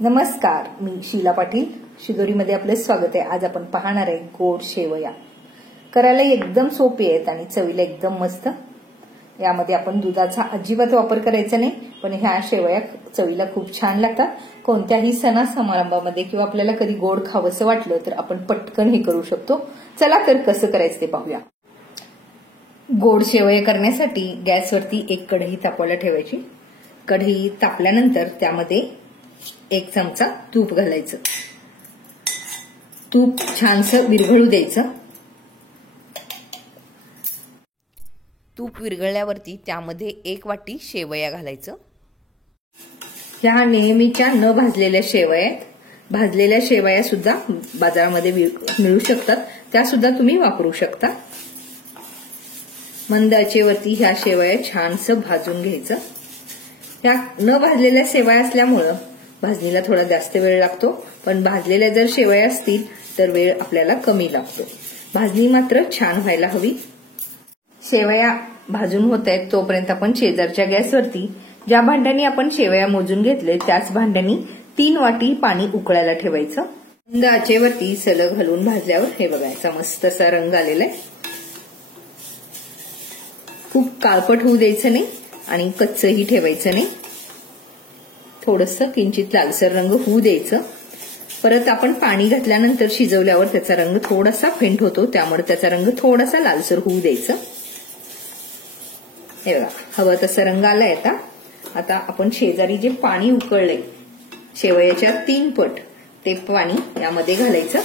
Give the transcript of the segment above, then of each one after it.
नमस्कार, मी शीला पाटील. शिदोरीमध्ये आपले स्वागत आहे. आज आपण पाहणार आहे गोड शेवया. करायला एकदम सोपी आहेत आणि चवीला एकदम मस्त. यामध्ये आपण दुधाचा अजिबात वापर करायचा नाही, पण ह्या शेवया चवीला खूप छान लागतात. कोणत्याही सणा समारंभामध्ये किंवा आपल्याला कधी गोड खावंसं वाटलं तर आपण पटकन हे करू शकतो. चला तर कसं करायचं ते पाहूया. गोड शेवया करण्यासाठी गॅसवरती एक कढई तापवायला ठेवायची. कढई तापल्यानंतर त्यामध्ये 1 चमचा तूप घालायचं. तूप छानसं विरघळू द्यायचं. तूप विरघळल्यावरती त्यामध्ये 1 वाटी शेवया घालायचं. ह्या नेहमीच्या न भाजलेल्या शेवया आहेत. भाजलेल्या शेवया सुद्धा बाजारामध्ये मिळू शकतात, त्या सुद्धा तुम्ही वापरू शकता. मंद आचेवरती ह्या शेवया छानसं भाजून घ्यायचं. ह्या न भाजलेल्या शेवया असल्यामुळं भाजणीला थोडा जास्त वेळ लागतो, पण भाजलेल्या जर शेवया असतील तर वेळ आपल्याला कमी लागतो. भाजणी मात्र छान व्हायला हवी. शेवया भाजून होत आहेत तोपर्यंत आपण शेजारच्या गॅसवरती ज्या भांड्यानी आपण शेवया मोजून घेतले त्याच भांड्यानी 3 वाटी पाणी उकळायला ठेवायचं. मंद आचेवरती सलग हलवून भाजल्यावर हे बघायचा मस्त असा रंग आलेला आहे. खूप काळपट होऊ द्यायचं नाही आणि कच्चही ठेवायचं नाही. थोडंसं किंचित लालसर रंग होऊ द्यायचं. परत आपण पाणी घातल्यानंतर शिजवल्यावर त्याचा रंग थोडासा फेंट होतो, त्यामुळे त्याचा रंग थोडासा लालसर होऊ द्यायचं. हे बघा, हवं तसा रंग आलाय. आता आपण शेजारी जे पाणी उकळलंय शेवयाच्या 3 पट ते पाणी यामध्ये घालायचं.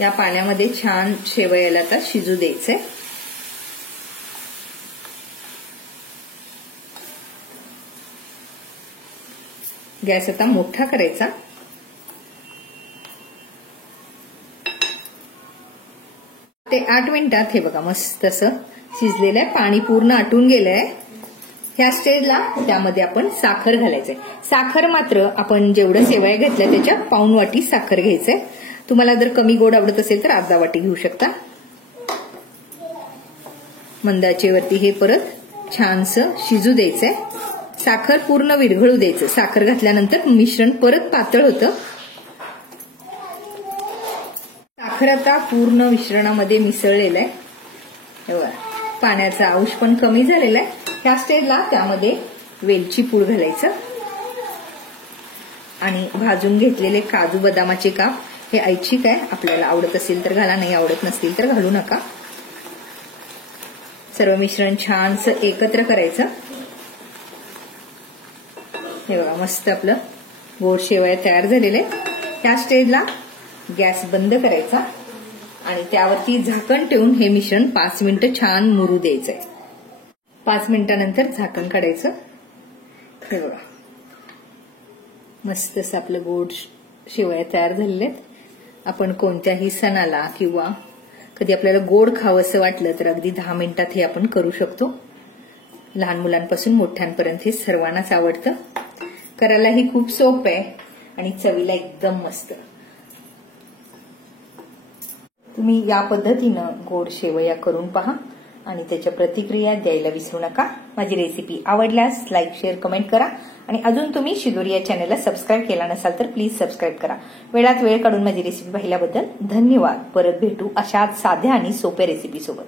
या पाण्यामध्ये छान शेवयाला आता शिजू द्यायचंय. गॅस आता मोठा करायचा. ते 8 मिनिटात हे बघा मस्त असं शिजलेलं आहे. पाणी पूर्ण आटून गेलंय. ह्या स्टेजला त्यामध्ये आपण साखर घालायचंय. साखर मात्र आपण जेवढं शेवया घेतल्या त्याच्या पाऊण वाटी साखर घ्यायचंय. तुम्हाला जर कमी गोड आवडत असेल तर अर्धा वाटी घेऊ शकता. मंद आचेवरती हे परत छानसं शिजू द्यायचंय. साखर पूर्ण विरघळू द्यायचं. साखर घातल्यानंतर मिश्रण परत पातळ होतं. साखर आता पूर्ण मिश्रणामध्ये मिसळलेलं आहे. पाण्याचा अंश पण कमी झालेला आहे. ह्या स्टेजला त्यामध्ये वेलची पूड घालायचं आणि भाजून घेतलेले काजू बदामाचे काप. हे ऐच्छिक आहे, आपल्याला आवडत असेल तर घाला, नाही आवडत नसतील तर घालू नका. सर्व मिश्रण छानसं एकत्र करायचं. हे बघा मस्त आपलं गोड शेवया तयार झालेले. त्या स्टेजला गॅस बंद करायचा आणि त्यावरती झाकण ठेवून हे मिश्रण 5 मिनिटं छान मुरू द्यायचंय. 5 मिनिटानंतर झाकण काढायचं. हे बघा मस्त असं आपलं गोड शेवया तयार झालेले आहेत. आपण कोणत्याही सणाला किंवा कधी आपल्याला गोड खावंसं वाटलं तर अगदी 10 मिनिटात हे आपण करू शकतो. लहान मुलांपासून मोठ्यांपर्यंत हे सर्वांनाच आवडतं. करायलाही खूप सोपं आहे आणि चवीला एकदम मस्त. तुम्ही या पद्धतीनं गोड शेवया करून पहा आणि त्याच्या प्रतिक्रिया द्यायला विसरू नका. माझी रेसिपी आवडल्यास लाईक, शेअर, कमेंट करा आणि अजून तुम्ही शिदोरी या चॅनलला सबस्क्राईब केला नसाल तर प्लीज सबस्क्राईब करा. वेळात वेळ काढून माझी रेसिपी पाहिल्याबद्दल धन्यवाद. परत भेटू अशाच साध्या आणि सोप्या रेसिपी सोबत.